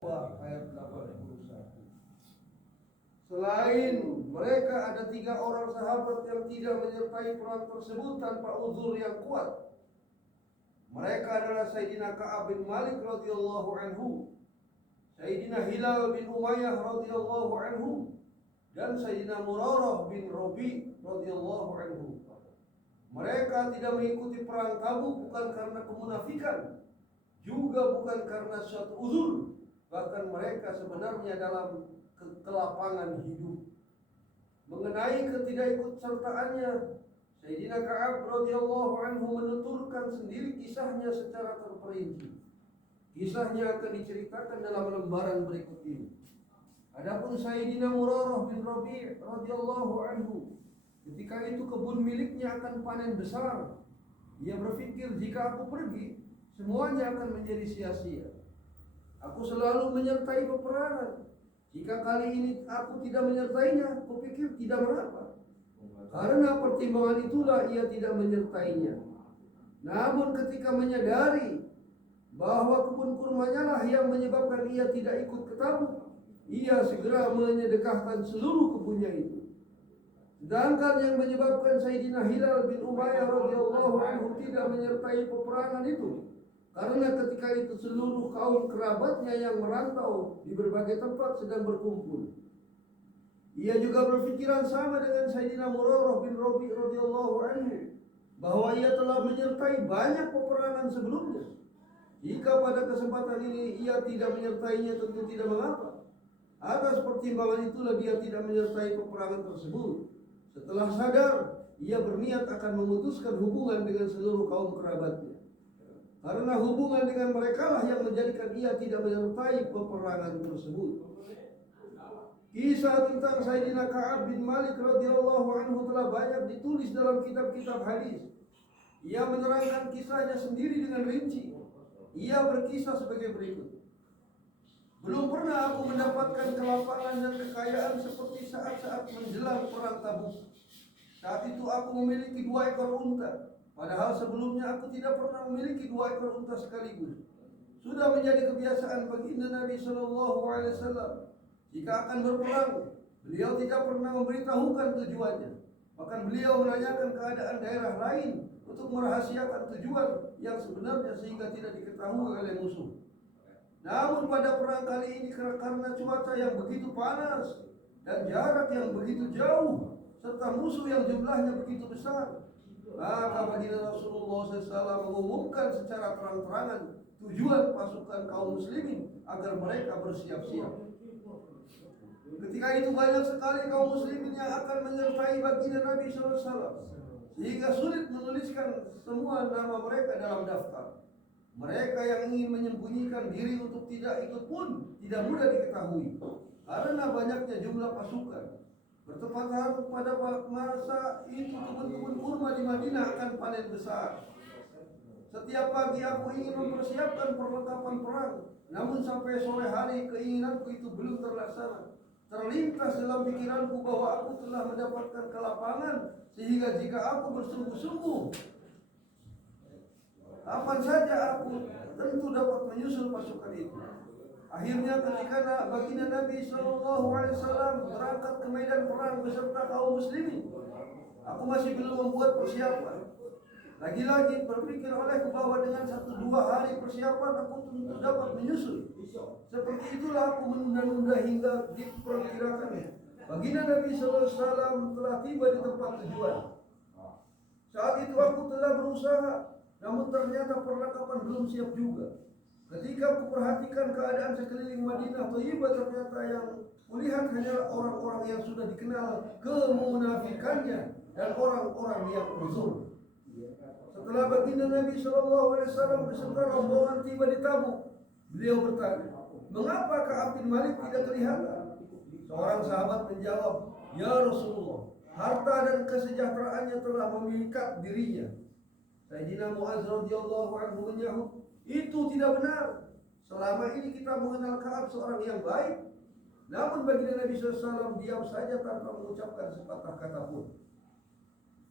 ayat 81. Selain mereka ada 3 orang sahabat yang tidak menyertai perang tersebut tanpa uzur yang kuat. Mereka adalah Sayyidina Ka'ab bin Malik radhiyallahu anhu, Sayyidina Hilal bin Umayyah radhiyallahu anhu, dan Sayyidina Murarah bin Rabi radhiyallahu anhu. Mereka tidak mengikuti perang Tabuk bukan karena kemunafikan, juga bukan karena suatu uzur. Bahkan mereka sebenarnya dalam kelapangan hidup. Mengenai ketidakikutsertaannya, Sayyidina Ka'ab radhiyallahu anhu menuturkan sendiri kisahnya secara terperinci. Kisahnya akan diceritakan dalam lembaran berikut ini. Adapun Sayyidina Murarah bin Rabi' radhiyallahu anhu, ketika itu kebun miliknya akan panen besar. Ia berpikir, jika aku pergi, semuanya akan menjadi sia-sia. Aku selalu menyertai peperangan. Jika kali ini aku tidak menyertainya, aku pikir tidak mengapa. Karena pertimbangan itulah ia tidak menyertainya. Namun ketika menyadari bahwa kebun kurmanya lah yang menyebabkan ia tidak ikut ke Tabuk, ia segera menyedekahkan seluruh kebunnya itu. Sedangkan yang menyebabkan Sayyidina Hilal bin Umayyah radhiyallahu anhu tidak menyertai peperangan itu, karena ketika itu seluruh kaum kerabatnya yang merantau di berbagai tempat sedang berkumpul. Ia juga berpikiran sama dengan Sayyidina Murarah bin Rabi radhiyallahu anhu, bahwa ia telah menyertai banyak peperangan sebelumnya. Jika pada kesempatan ini ia tidak menyertainya, tentu tidak mengapa. Atas pertimbangan itulah dia tidak menyertai peperangan tersebut. Setelah sadar, ia berniat akan memutuskan hubungan dengan seluruh kaum kerabatnya. Karena hubungan dengan mereka lah yang menjadikan ia tidak menyertai peperangan tersebut. Kisah tentang Sayyidina Ka'ab bin Malik radhiyallahu anhu telah banyak ditulis dalam kitab-kitab hadis. Ia menerangkan kisahnya sendiri dengan rinci. Ia berkisah sebagai berikut. Belum pernah aku mendapatkan kelapangan dan kekayaan seperti saat-saat menjelang perang Tabuk. Saat itu aku memiliki 2 ekor unta. Padahal sebelumnya aku tidak pernah memiliki 2 ekor unta sekaligus. Sudah menjadi kebiasaan baginda Nabi Shallallahu Alaihi Wasallam, jika akan berperang, beliau tidak pernah memberitahukan tujuannya. Bahkan beliau menanyakan keadaan daerah lain untuk merahasiakan tujuan yang sebenarnya sehingga tidak diketahui oleh musuh. Namun pada perang kali ini karena cuaca yang begitu panas dan jarak yang begitu jauh serta musuh yang jumlahnya begitu besar, maka baginda Rasulullah SAW mengumumkan secara terang-terangan tujuan pasukan kaum muslimin agar mereka bersiap-siap. Ketika itu banyak sekali kaum muslimin yang akan menyertai baginda Nabi SAW, sehingga sulit menuliskan semua nama mereka dalam daftar. Mereka yang ingin menyembunyikan diri untuk tidak ikut pun tidak mudah diketahui, karena banyaknya jumlah pasukan. Bertepatan pada masa itu kebun-kebun kurma di Madinah akan panen besar. Setiap pagi aku ingin mempersiapkan perlengkapan perang, namun sampai sore hari keinginanku itu belum terlaksana. Terlintas dalam pikiranku bahwa aku telah mendapatkan kelapangan, sehingga jika aku bersungguh-sungguh, kapan saja aku tentu dapat menyusul pasukan itu. Akhirnya ketika baginda Nabi Shallallahu Alaihi Wasallam berangkat ke medan perang beserta kaum muslimin, aku masih belum membuat persiapan. Lagi-lagi berpikir olehku bahwa dengan 1-2 hari persiapan aku tentu dapat menyusul. Seperti itulah aku menunda-nunda hingga diperkirakannya baginda Nabi Shallallahu Alaihi Wasallam telah tiba di tempat tujuan. Saat itu aku telah berusaha, namun ternyata perlengkapan belum siap juga. Ketika aku perhatikan keadaan sekeliling Madinah Thayyibah, ternyata yang kulihat hanyalah orang-orang yang sudah dikenal kemunafikannya dan orang-orang yang uzur. Setelah baginda Nabi Shallallahu Alaihi Wasallam beserta rombongan tiba di Tabuk, beliau bertanya, mengapa Ka'ab bin Malik tidak kelihatan? Seorang sahabat menjawab, ya Rasulullah, harta dan kesejahteraannya telah memikat dirinya. Sayyidina Mu'adz radhiyallahu anhu menyahut, itu tidak benar. Selama ini kita mengenal Ka'ab seorang yang baik. Namun baginda Nabi SAW diam saja tanpa mengucapkan sepatah kata pun.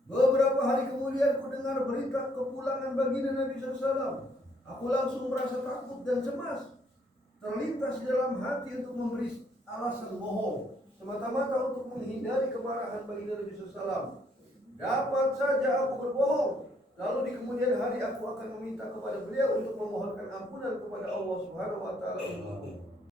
Beberapa hari kemudian aku dengar berita kepulangan baginda Nabi SAW. Aku langsung merasa takut dan cemas. terlintas di dalam hati untuk memberi alasan bohong, semata-mata untuk menghindari kemarahan baginda Nabi SAW. Dapat saja aku berbohong, lalu di kemudian hari aku akan meminta kepada beliau untuk memohonkan ampunan kepada Allah Subhanahu wa taala.